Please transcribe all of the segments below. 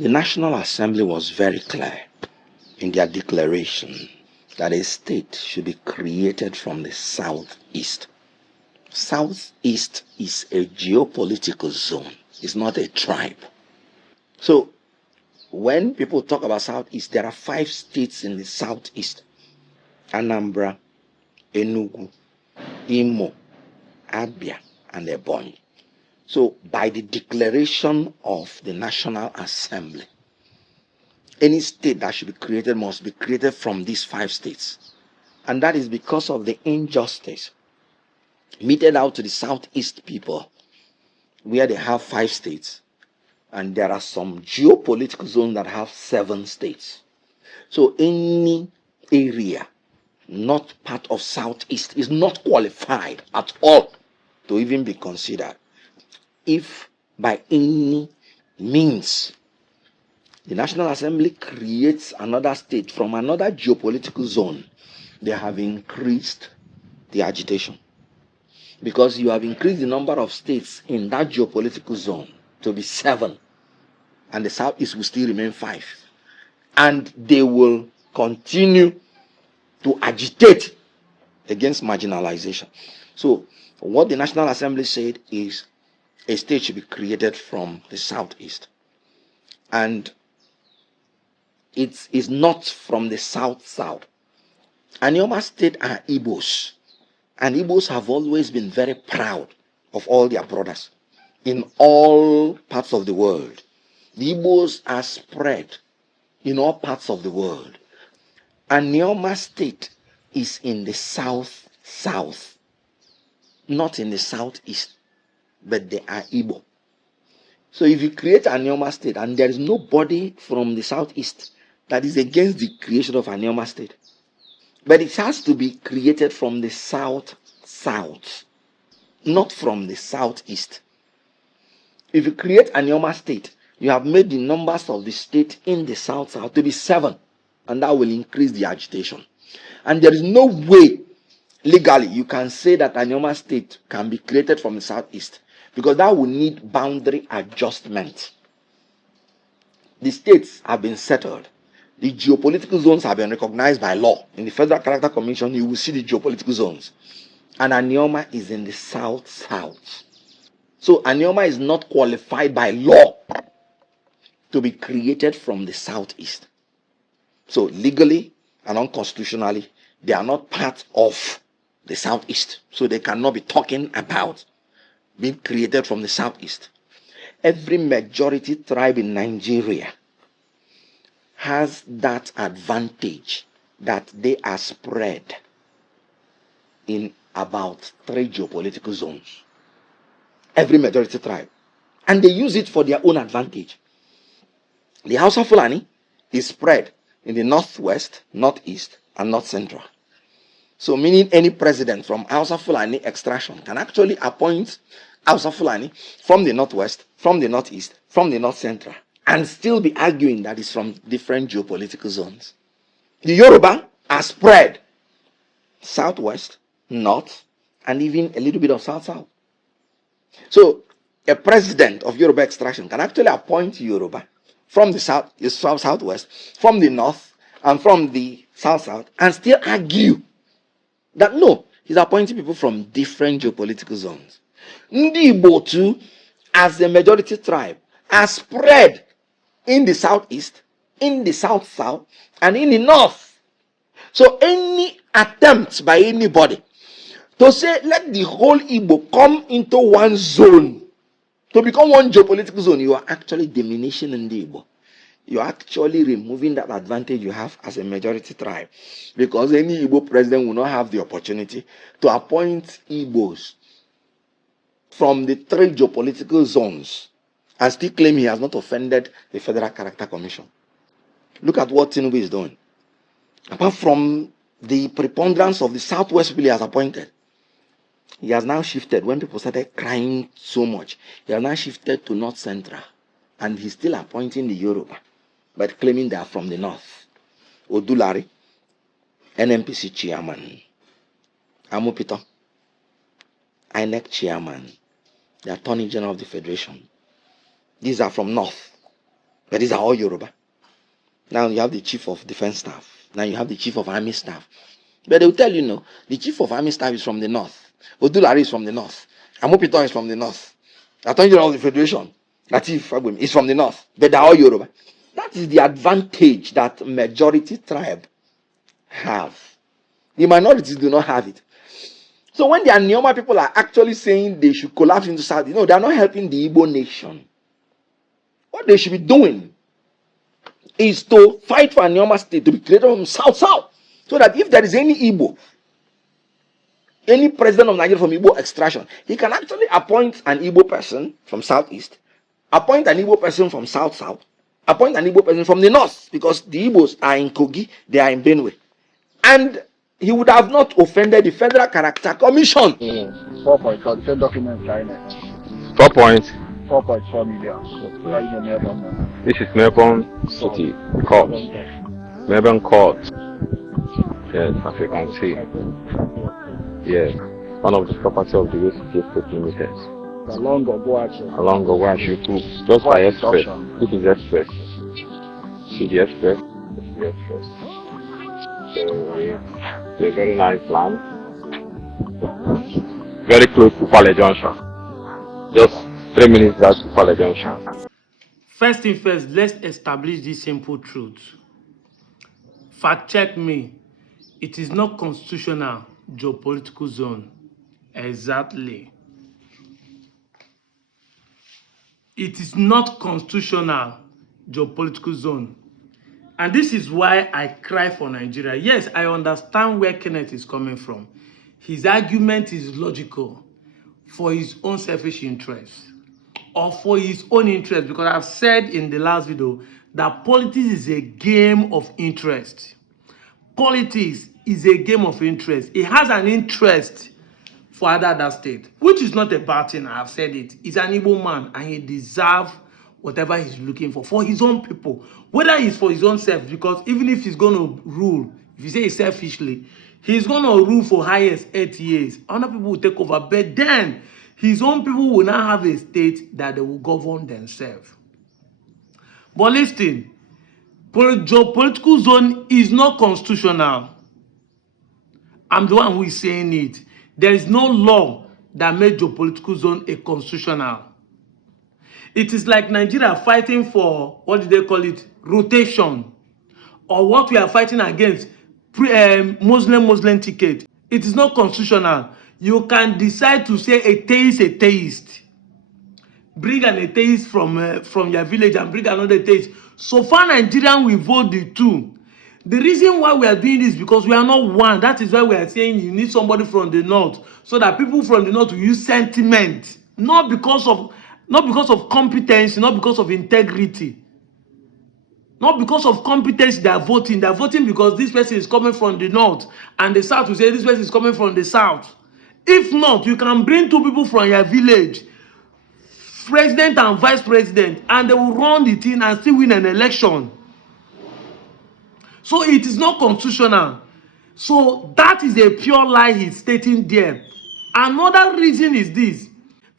The National Assembly was very clear in their declaration that a state should be created from the southeast. Southeast is a geopolitical zone. It's not a tribe. So when people talk about southeast, there are 5 states in the southeast: Anambra, Enugu, Imo, Abia, and Ebonyi. So by the declaration of the National Assembly, any state that should be created must be created from these 5 states. And that is because of the injustice meted out to the southeast people, where they have 5 states, and there are some geopolitical zones that have 7 states. So any area not part of southeast is not qualified at all to even be considered. If by any means the National Assembly creates another state from another geopolitical zone, they have increased the agitation, because you have increased the number of states in that geopolitical zone to be 7, and the southeast will still remain 5, and they will continue to agitate against marginalization. So what the National Assembly said is a state should be created from the southeast, and it is not from the south. Anioma State are Igbos, and Igbos have always been very proud of all their brothers in all parts of the world. The Igbos are spread in all parts of the world. Anioma State is in the south, not in the southeast, but they are Igbo. So if you create Anioma State and there is nobody from the southeast that is against the creation of Anioma State, but it has to be created from the south, not from the southeast. If you create Anioma State, you have made the numbers of the state in the south to be 7, and that will increase the agitation. And there is no way legally you can say that Anioma State can be created from the southeast, because that will need boundary adjustment. The states have been settled. The geopolitical zones have been recognized by law. In the Federal Character Commission, you will see the geopolitical zones. And Anioma is in the south. So Anioma is not qualified by law to be created from the southeast. So legally and unconstitutionally, they are not part of the southeast. So they cannot be talking about being created from the southeast. Every majority tribe in Nigeria has that advantage that they are spread in about 3 geopolitical zones. Every majority tribe. And they use it for their own advantage. The Hausa Fulani is spread in the northwest, northeast, and north central. So meaning any president from Hausa Fulani extraction can actually appoint Hausa Fulani from the northwest, from the northeast, from the north central, and still be arguing that it's from different geopolitical zones. The Yoruba are spread southwest, north, and even a little bit of south. So a president of Yoruba extraction can actually appoint Yoruba from the southwest, from the north, and from the south, and still argue that no, he's appointing people from different geopolitical zones. Ndi Igbo too, as a majority tribe, are spread in the southeast, in the south, and in the north. So any attempt by anybody to say let the whole Igbo come into one zone, to become one geopolitical zone, you are actually diminishing in the Igbo. You are actually removing that advantage you have as a majority tribe, because any Igbo president will not have the opportunity to appoint Igbos from the 3 geopolitical zones and still claim he has not offended the Federal Character Commission. Look at what Tinubu is doing. Apart from the preponderance of the southwest people he has appointed, he has now shifted. When people started crying so much, he has now shifted to north central, and he's still appointing the Yoruba, but claiming they are from the north. Odulari, NNPC chairman, Amupito, INEC chairman, the Attorney General of the Federation. These are from north. But these are all Yoruba. Now you have the chief of defense staff. Now you have the chief of army staff. But they will tell you, no, the chief of army staff is from the north. Odulari is from the north. Amopito is from the north. Attorney General of the Federation, Latif Fagbemi, is from the north. But they're all Yoruba. That is the advantage that majority tribe have. The minorities do not have it. So when the Anioma people are actually saying they should collapse into South, they are not helping the Igbo nation. What they should be doing is to fight for Anioma state to be created from South. So that if there is any Igbo, any president of Nigeria from Igbo extraction, he can actually appoint an Igbo person from Southeast, appoint an Igbo person from South, appoint an Igbo person from the North, because the Igbos are in Kogi, they are in Benue. And he would have not offended the Federal Character Commission. 4.4, the same document China. 4.4 million. This is Melbourne City Court. Melbourne Court. Yes, as you can see. Yes, one of the property of the Refuting State Limited. Along Oguachi, just by express. This is express. See the express? This is the express. It's a very nice land. Very close to Pale Junction. Just 3 minutes drive to Pale Junction. First thing first, let's establish this simple truth. Fact check me. It is not constitutional geopolitical zone. Exactly. It is not constitutional geopolitical zone. And this is why I cry for Nigeria. Yes, I understand where Kenneth is coming from. His argument is logical for his own selfish interest or for his own interest, because I've said in the last video that politics is a game of interest. Politics is a game of interest. It has an interest for other state, which is not a bad thing. I have said it. He's an Igbo man and he deserves whatever he's looking for his own people, whether it's for his own self, because even if he's going to rule, if you say it selfishly, he's going to rule for highest 8 years. Other people will take over, but then his own people will now have a state that they will govern themselves. But listen, geopolitical zone is not constitutional. I'm the one who is saying it. There is no law that made geopolitical zone a constitutional. It is like Nigeria fighting for, what do they call it, rotation, or what we are fighting against, Muslim ticket. It is not constitutional. You can decide to say a theist. Bring an atheist from your village and bring another atheist. So far, Nigerian will vote the two. The reason why we are doing this is because we are not one. That is why we are saying you need somebody from the north, so that people from the north will use sentiment, not because of competence, not because of integrity. Not because of competence they are voting. They are voting because this person is coming from the north, and the south will say this person is coming from the south. If not, you can bring two people from your village, president and vice president, and they will run the thing and still win an election. So it is not constitutional. So that is a pure lie he's stating there. Another reason is this.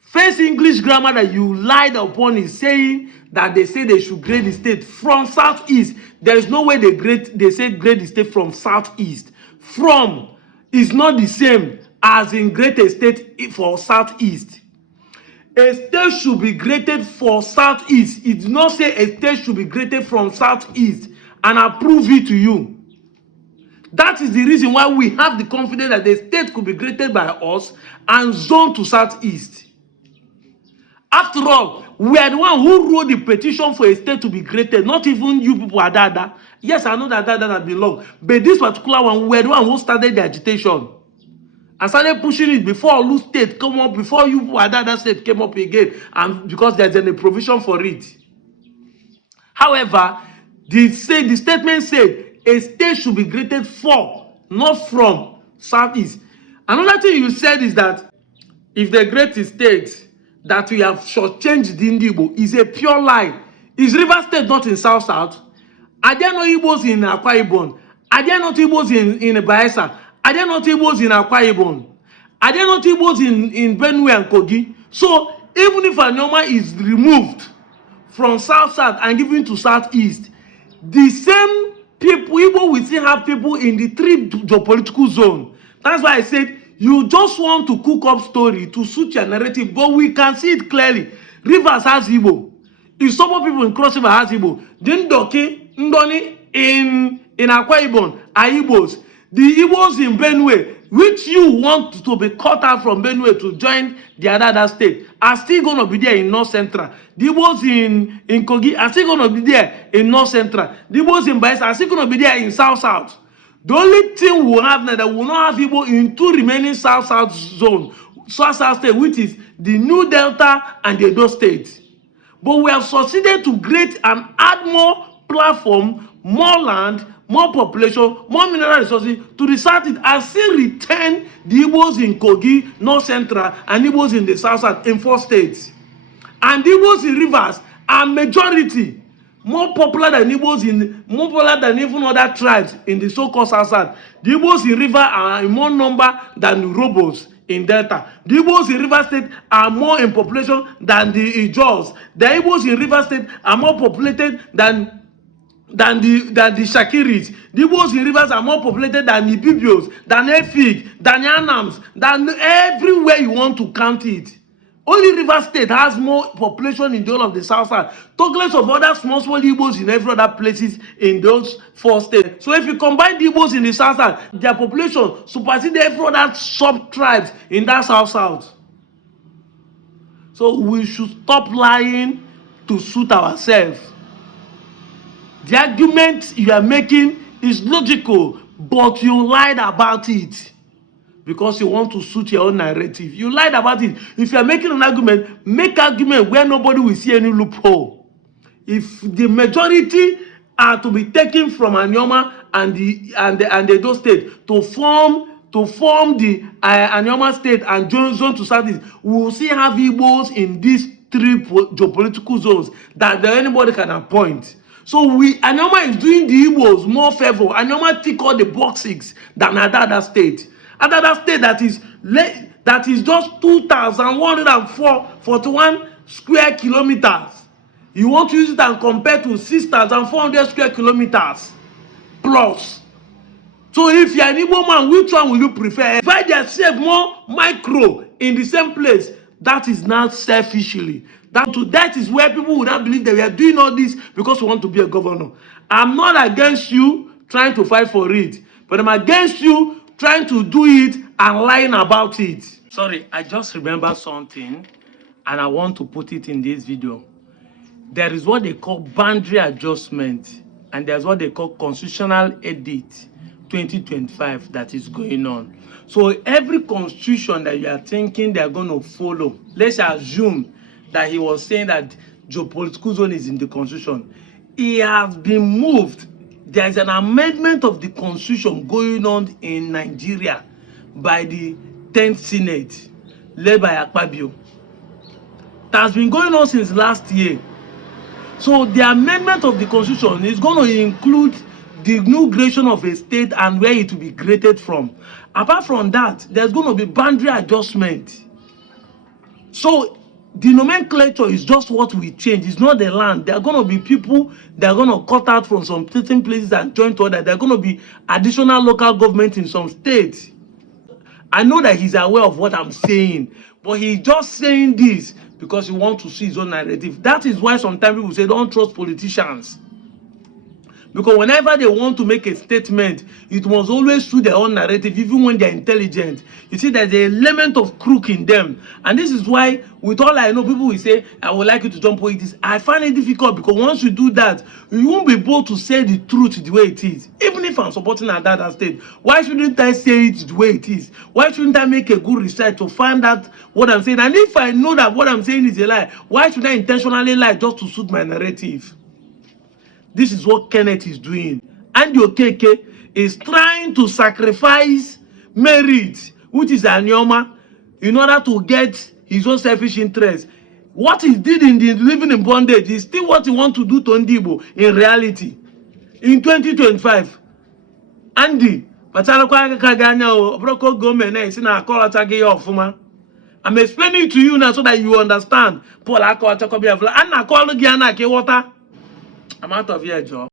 First English grammar that you lied upon is saying that they say they should grade the state from southeast. There is no way they say grade the state from southeast. From is not the same as in grade a state for southeast. A state should be graded for southeast. It does not say a state should be graded from southeast, and I prove it to you. That is the reason why we have the confidence that the state could be graded by us and zoned to southeast. After all, we are the one who wrote the petition for a state to be graded, not even you people are Dada. Yes, I know that Dada has been long, but this particular one, we are the one who started the agitation. I started pushing it before Olu state come up, before you Dada state came up again, and because there's a provision for it. However, the statement said a state should be graded for, not from southeast. Another thing you said is that if they grade the state, that we have shortchanged the Igbo is a pure lie. Is River State not in South? Are there no Igbos in Akwa Ibom? Are there not Igbos in Bayelsa? Are there not Igbos in Akwa Ibom? Are there not Igbos in Benue and Kogi? So even if Anioma is removed from south and giving to southeast, the same people, Igbo will still have people in the 3 geopolitical zone. That's why I said you just want to cook up story to suit your narrative, but we can see it clearly. Rivers has Igbo. If some people in Cross River has Igbo, then Doki, Ndoni in Akwa Ibom are Igbos. The Igbos in Benue, which you want to be cut out from Benue to join the other state, are still going to be there in North Central. The Igbos in Kogi are still going to be there in North Central. The Igbos in Bayelsa are still going to be there in South. The only thing we will have now that we will not have Igbo in 2 remaining South zones, South state, which is the New Delta and the Edo state. But we have succeeded to create and add more platform, more land, more population, more mineral resources to the south and still retain the Igbos in Kogi, North Central, and Igbos in the south in 4 states. And the Igbos in Rivers are majority, more popular than even other tribes in the so-called south. The Igbos in River are in more number than the Robos in Delta. The Igbos in River State are more in population than the Ijaws. The Igbos in River State are more populated than the Shakiris. The Igbos in Rivers are more populated than the Bibios, than Efik, than Yanams, than everywhere you want to count it. Only River State has more population in the whole of the south side. Talk less of other small Igbos in every other places in those 4 states. So if you combine the Igbos in the south side, their population supersedes every other sub-tribes in that south. So we should stop lying to suit ourselves. The argument you are making is logical, but you lied about it because you want to suit your own narrative. You lied about it. If you are making an argument, make argument where nobody will see any loophole. If the majority are to be taken from Anioma and the Edo state to form the Anioma state and join zone to southeast, we will still have Igbos in these 3 geopolitical zones that anybody can appoint. So Anioma is doing the Igbos more favor. Anioma tick all the boxes than Adada state. Adada state that is just 2,141 square kilometers. You want to use it and compare to 6,400 square kilometers plus. So if you are an Igbo man, which one will you prefer? Divide yourself more micro in the same place. That is not selfishly. That is where people would not believe that we are doing all this because we want to be a governor. I'm not against you trying to fight for it, but I'm against you trying to do it and lying about it. Sorry, I just remembered something and I want to put it in this video. There is what they call boundary adjustment and there's what they call constitutional edit 2025 that is going on. So every constitution that you are thinking they are going to follow, let's assume that he was saying that geopolitical zone is in the constitution. It has been moved. There is an amendment of the constitution going on in Nigeria by the 10th Senate, led by Akpabio. That has been going on since last year. So the amendment of the constitution is going to include the new creation of a state and where it will be created from. Apart from that, there's going to be boundary adjustment. So the nomenclature is just what we change. It's not the land. There are going to be people that are going to cut out from some certain places and join to others. There are going to be additional local government in some states. I know that he's aware of what I'm saying, but he's just saying this because he wants to see his own narrative. That is why sometimes people say don't trust politicians. Because whenever they want to make a statement, it must always suit their own narrative, even when they're intelligent. You see, there's an element of crook in them. And this is why, with all I know, people will say, I would like you to jump politics. I find it difficult because once you do that, you won't be able to say the truth the way it is. Even if I'm supporting Adada state, why shouldn't I say it the way it is? Why shouldn't I make a good research to find out what I'm saying? And if I know that what I'm saying is a lie, why should I intentionally lie just to suit my narrative? This is what Kenneth is doing. And Okeke is trying to sacrifice merit, which is Anioma, in order to get his own selfish interest. What he did in the living in bondage is still what he wants to do to Ndibo in reality. In 2025, Andy, I'm explaining to you now so that you understand. Paul, I call Chakobia. I'm not calling Giana, water. I'm out of here, Joe.